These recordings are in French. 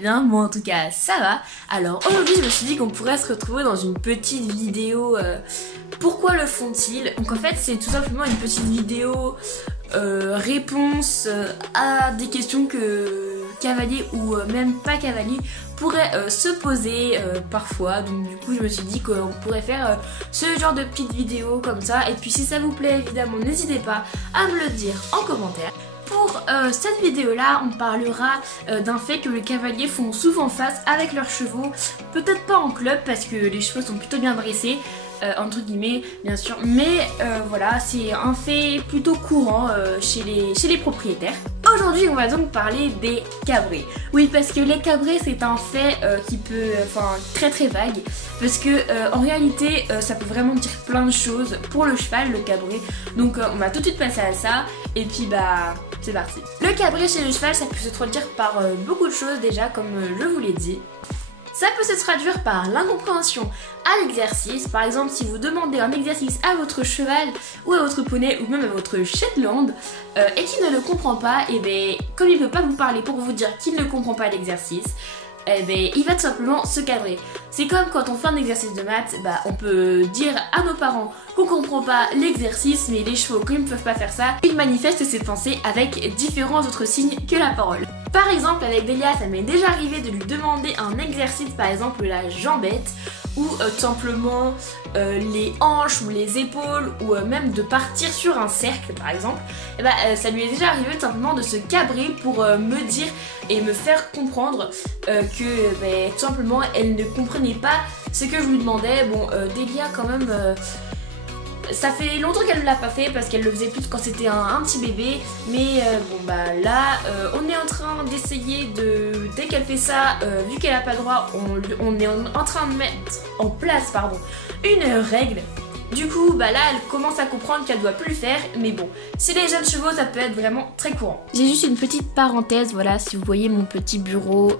bien, moi en tout cas ça va. Alors aujourd'hui je me suis dit qu'on pourrait se retrouver dans une petite vidéo pourquoi le font-ils. Donc en fait c'est tout simplement une petite vidéo réponse à des questions que Cavalier ou même pas Cavalier pourrait se poser parfois. Donc du coup je me suis dit qu'on pourrait faire ce genre de petite vidéo comme ça. Et puis si ça vous plaît évidemment n'hésitez pas à me le dire en commentaire. Pour cette vidéo là on parlera d'un fait que les cavaliers font souvent face avec leurs chevaux. Peut-être pas en club parce que les chevaux sont plutôt bien dressés entre guillemets bien sûr, mais voilà c'est un fait plutôt courant chez les propriétaires. Aujourd'hui on va donc parler des cabrés. Oui parce que les cabrés c'est un fait qui peut, très vague, parce que en réalité ça peut vraiment dire plein de choses pour le cheval, le cabré. Donc on va tout de suite passer à ça et puis bah c'est parti. Le cabré chez le cheval ça peut se traduire par beaucoup de choses déjà comme je vous l'ai dit. Ça peut se traduire par l'incompréhension à l'exercice. Par exemple, si vous demandez un exercice à votre cheval ou à votre poney ou même à votre Shetland et qu'il ne le comprend pas, et bien comme il ne peut pas vous parler pour vous dire qu'il ne comprend pas l'exercice, eh ben, il va tout simplement se cabrer. C'est comme quand on fait un exercice de maths, on peut dire à nos parents qu'on comprend pas l'exercice, mais les chevaux, quand ils ne peuvent pas faire ça, ils manifestent ses pensées avec différents autres signes que la parole. Par exemple, avec Delia, ça m'est déjà arrivé de lui demander un exercice, par exemple la jambette, ou tout simplement les hanches ou les épaules, ou même de partir sur un cercle par exemple. Et ça lui est déjà arrivé tout simplement de se cabrer pour me dire et me faire comprendre que tout simplement elle ne comprenait pas ce que je lui demandais. Bon, Delia quand même ça fait longtemps qu'elle ne l'a pas fait parce qu'elle le faisait plus quand c'était un petit bébé, mais là on est en train d'essayer de, dès qu'elle fait ça, vu qu'elle n'a pas le droit, on est en train de mettre en place une règle. Du coup là elle commence à comprendre qu'elle doit plus le faire, mais bon, si les jeunes chevaux ça peut être vraiment très courant. J'ai juste une petite parenthèse, voilà, si vous voyez mon petit bureau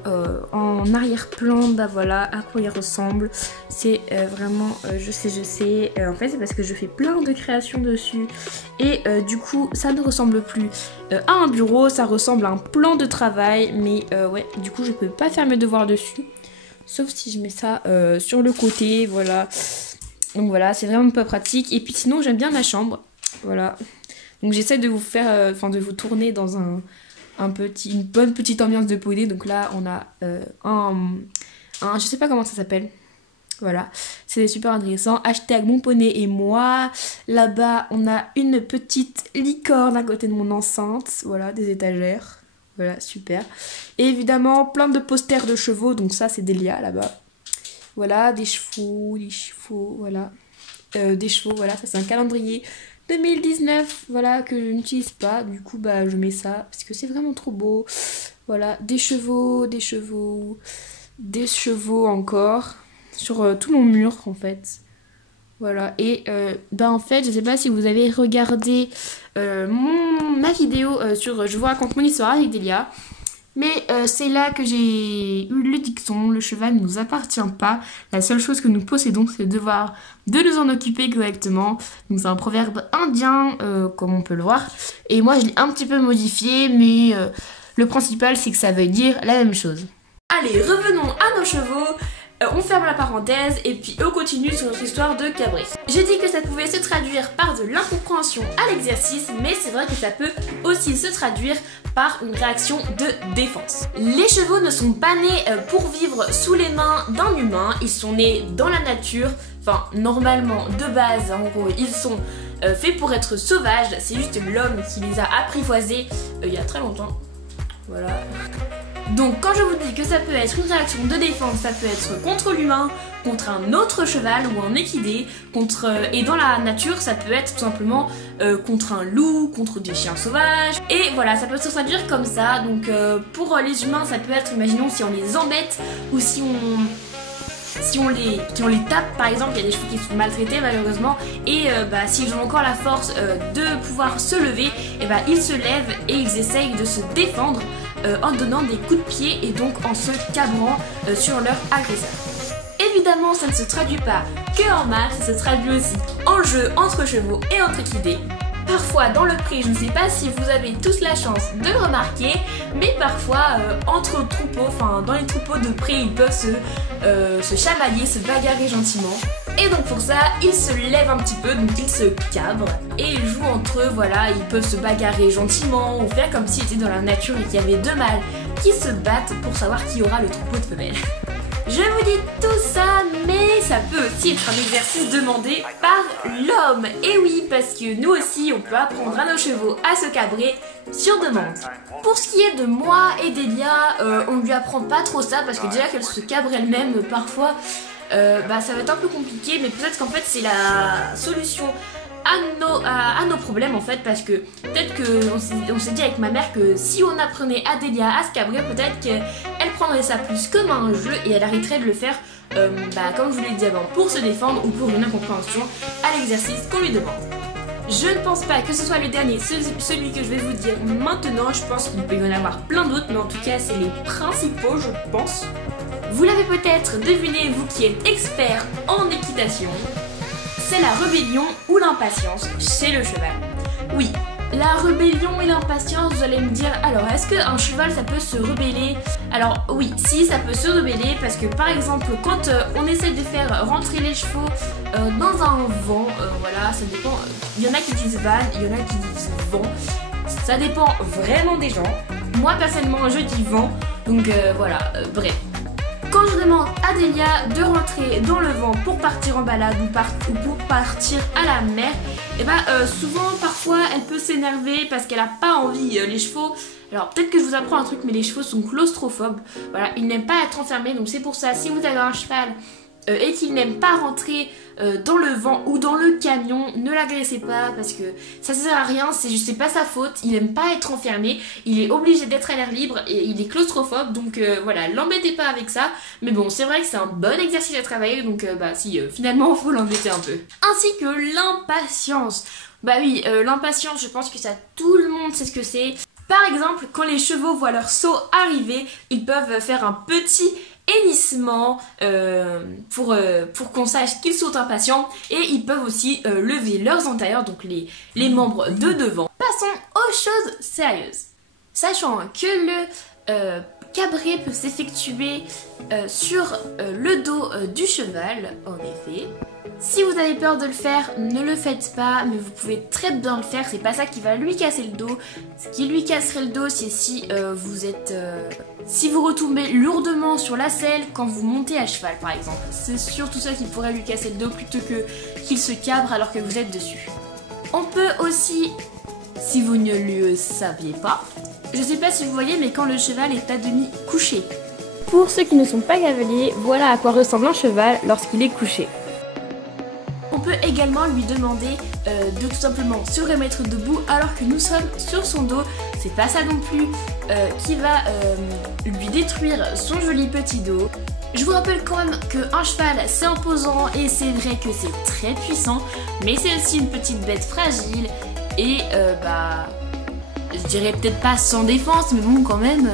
en arrière-plan, voilà à quoi il ressemble. C'est vraiment, je sais, en fait c'est parce que je fais plein de créations dessus et du coup ça ne ressemble plus à un bureau, ça ressemble à un plan de travail, mais ouais, du coup je peux pas faire mes devoirs dessus, sauf si je mets ça sur le côté, voilà. Donc voilà, c'est vraiment pas pratique. Et puis sinon, j'aime bien ma chambre. Voilà. Donc j'essaie de vous faire, de vous tourner dans une bonne petite ambiance de poney. Donc là, on a je sais pas comment ça s'appelle. Voilà, c'est super intéressant. Hashtag mon poney et moi. Là-bas, on a une petite licorne à côté de mon enceinte. Voilà, des étagères. Voilà, super. Et évidemment, plein de posters de chevaux. Donc ça, c'est Delia là-bas. Voilà, des chevaux, voilà. Des chevaux, voilà, ça c'est un calendrier 2019, voilà, que je n'utilise pas. Du coup, je mets ça, parce que c'est vraiment trop beau. Voilà, des chevaux encore, sur tout mon mur, en fait. Voilà, et en fait, je sais pas si vous avez regardé ma vidéo sur Je vous raconte mon histoire avec Delia. Mais c'est là que j'ai eu le dicton, le cheval ne nous appartient pas. La seule chose que nous possédons, c'est le devoir de nous en occuper correctement. Donc c'est un proverbe indien, comme on peut le voir. Et moi je l'ai un petit peu modifié, mais le principal c'est que ça veut dire la même chose. Allez, revenons à nos chevaux. On ferme la parenthèse et puis on continue sur notre histoire de cabré. J'ai dit que ça pouvait se traduire par de l'incompréhension à l'exercice, mais c'est vrai que ça peut aussi se traduire par une réaction de défense. Les chevaux ne sont pas nés pour vivre sous les mains d'un humain, ils sont nés dans la nature, normalement de base, en gros, ils sont faits pour être sauvages, c'est juste l'homme qui les a apprivoisés il y a très longtemps. Voilà. Donc quand je vous dis que ça peut être une réaction de défense, ça peut être contre l'humain, contre un autre cheval ou un équidé, et dans la nature ça peut être tout simplement contre un loup, contre des chiens sauvages, et voilà, ça peut se traduire comme ça. Donc pour les humains ça peut être, imaginons si on les embête ou si on les tape par exemple, il y a des chevaux qui sont maltraités malheureusement, et s'ils ont encore la force de pouvoir se lever, ils se lèvent et ils essayent de se défendre en donnant des coups de pied et donc en se cabrant sur leur agresseur. Évidemment, ça ne se traduit pas que en maths, ça se traduit aussi en jeu entre chevaux et entre équidés. parfois dans le pré, je ne sais pas si vous avez tous la chance de le remarquer, mais parfois entre troupeaux, enfin dans les troupeaux de pré, ils peuvent se chamailler, se bagarrer gentiment. Et donc pour ça, ils se lèvent un petit peu, donc ils se cabrent et ils jouent entre eux, voilà, ils peuvent se bagarrer gentiment ou faire comme s'ils étaient dans la nature et qu'il y avait deux mâles qui se battent pour savoir qui aura le troupeau de femelles. Je vous dis tout ça, mais ça peut aussi être un exercice demandé par l'homme. Et oui, parce que nous aussi, on peut apprendre à nos chevaux à se cabrer sur demande. Pour ce qui est de moi et d'Elia, on ne lui apprend pas trop ça, parce que déjà qu'elle se cabre elle-même, parfois, ça va être un peu compliqué, mais peut-être qu'en fait c'est la solution à nos problèmes en fait, parce que peut-être qu'on s'est dit avec ma mère que si on apprenait à Delia à se cabrer, peut-être qu'elle prendrait ça plus comme un jeu et elle arrêterait de le faire comme je vous l'ai dit avant, pour se défendre ou pour une incompréhension à l'exercice qu'on lui demande. Je ne pense pas que ce soit le dernier, celui que je vais vous dire maintenant. Je pense qu'il peut y en avoir plein d'autres, mais en tout cas c'est les principaux, je pense. Vous l'avez peut-être deviné, vous qui êtes expert en équitation, c'est la rébellion ou l'impatience chez le cheval. Oui, la rébellion et l'impatience, vous allez me dire, alors est-ce qu'un cheval ça peut se rebeller? Alors oui, si, ça peut se rebeller, parce que par exemple quand on essaie de faire rentrer les chevaux dans un vent, voilà, ça dépend, il y en a qui disent van, il y en a qui disent vent, ça dépend vraiment des gens. Moi personnellement je dis vent, donc voilà, bref. Quand je demande à Delia de rentrer dans le vent pour partir en balade ou pour partir à la mer, et souvent parfois elle peut s'énerver parce qu'elle n'a pas envie. Les chevaux, alors peut-être que je vous apprends un truc, mais les chevaux sont claustrophobes. Voilà, ils n'aiment pas être enfermés, donc c'est pour ça, si vous avez un cheval et qu'il n'aime pas rentrer dans le vent ou dans le camion, ne l'agressez pas, parce que ça sert à rien, c'est pas sa faute, il n'aime pas être enfermé, il est obligé d'être à l'air libre et il est claustrophobe, donc voilà, l'embêtez pas avec ça. Mais bon, c'est vrai que c'est un bon exercice à travailler, donc finalement faut l'embêter un peu. Ainsi que l'impatience. Bah oui, l'impatience, je pense que ça, tout le monde sait ce que c'est. Par exemple, quand les chevaux voient leur saut arriver, ils peuvent faire un petit hennissement pour qu'on sache qu'ils sont impatients, et ils peuvent aussi lever leurs antérieurs, donc les membres de devant. Passons aux choses sérieuses. Sachant que le cabré peut s'effectuer sur le dos du cheval, en effet. Si vous avez peur de le faire, ne le faites pas, mais vous pouvez très bien le faire, c'est pas ça qui va lui casser le dos. Ce qui lui casserait le dos, c'est si si vous retombez lourdement sur la selle quand vous montez à cheval par exemple. C'est surtout ça qui pourrait lui casser le dos plutôt que qu'il se cabre alors que vous êtes dessus. On peut aussi, si vous ne le saviez pas, je sais pas si vous voyez, mais quand le cheval est à demi couché. Pour ceux qui ne sont pas cavaliers, voilà à quoi ressemble un cheval lorsqu'il est couché. On peut également lui demander de tout simplement se remettre debout alors que nous sommes sur son dos. C'est pas ça non plus qui va lui détruire son joli petit dos. Je vous rappelle quand même qu'un cheval c'est imposant et c'est vrai que c'est très puissant, mais c'est aussi une petite bête fragile et je dirais peut-être pas sans défense, mais bon quand même.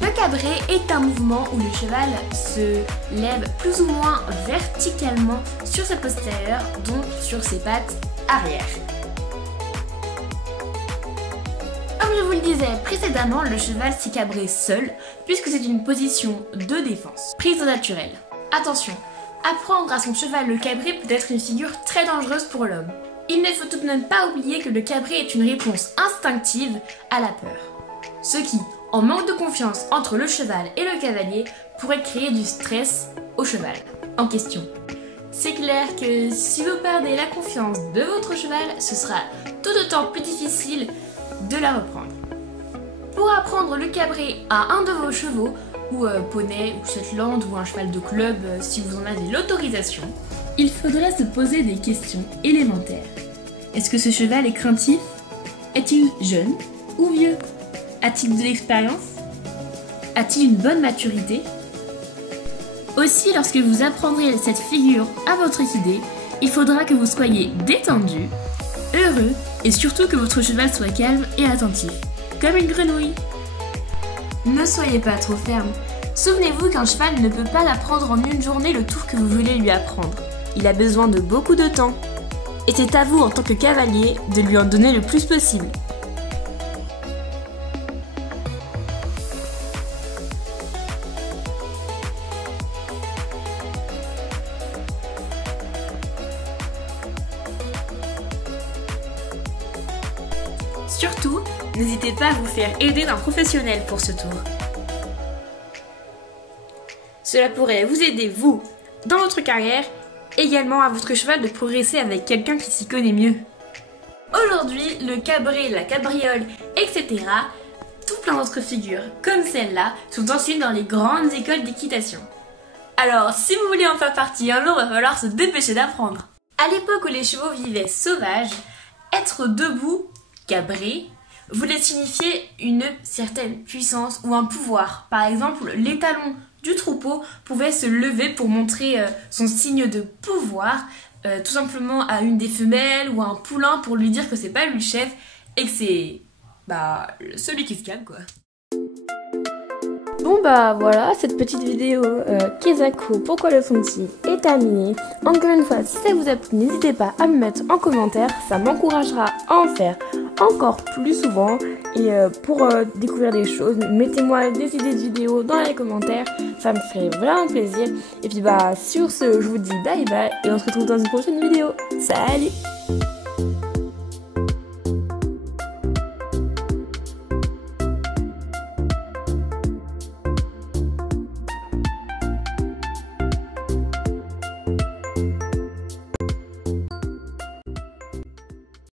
Le cabré est un mouvement où le cheval se lève plus ou moins verticalement sur sa postérieure, donc sur ses pattes arrière. Comme je vous le disais précédemment, le cheval s'est cabré seul, puisque c'est une position de défense, prise au naturel. Attention, apprendre à son cheval le cabré peut être une figure très dangereuse pour l'homme. Il ne faut tout de même pas oublier que le cabré est une réponse instinctive à la peur. Ce qui, en manque de confiance entre le cheval et le cavalier, pourrait créer du stress au cheval en question. C'est clair que si vous perdez la confiance de votre cheval, ce sera tout autant plus difficile de la reprendre. Pour apprendre le cabré à un de vos chevaux, ou poney, ou Shetland, ou un cheval de club si vous en avez l'autorisation, il faudra se poser des questions élémentaires. Est-ce que ce cheval est craintif? Est-il jeune ou vieux? A-t-il de l'expérience? A-t-il une bonne maturité? Aussi, lorsque vous apprendrez cette figure à votre équidé, il faudra que vous soyez détendu, heureux et surtout que votre cheval soit calme et attentif, comme une grenouille. Ne soyez pas trop ferme. Souvenez-vous qu'un cheval ne peut pas apprendre en une journée le tour que vous voulez lui apprendre. Il a besoin de beaucoup de temps. et c'est à vous en tant que cavalier de lui en donner le plus possible. Surtout, n'hésitez pas à vous faire aider d'un professionnel pour ce tour. Cela pourrait vous aider, vous, dans votre carrière, également à votre cheval de progresser avec quelqu'un qui s'y connaît mieux. Aujourd'hui, le cabré, la cabriole, etc., tout plein d'autres figures, comme celle-là, sont enseignées dans les grandes écoles d'équitation. Alors, si vous voulez en faire partie un jour, il va falloir se dépêcher d'apprendre. À l'époque où les chevaux vivaient sauvages, être debout, cabré, voulait signifier une certaine puissance ou un pouvoir. Par exemple, l'étalon du troupeau pouvait se lever pour montrer son signe de pouvoir, tout simplement à une des femelles ou à un poulain pour lui dire que c'est pas lui le chef et que c'est celui qui se calme quoi. Bon voilà, cette petite vidéo Kezako, pourquoi le font-ils est terminée. Encore une fois, si ça vous a plu, n'hésitez pas à me mettre en commentaire, ça m'encouragera à en faire encore plus souvent. Et pour découvrir des choses, mettez-moi des idées de vidéos dans les commentaires, ça me ferait vraiment plaisir. Et puis sur ce, je vous dis bye bye et on se retrouve dans une prochaine vidéo. Salut!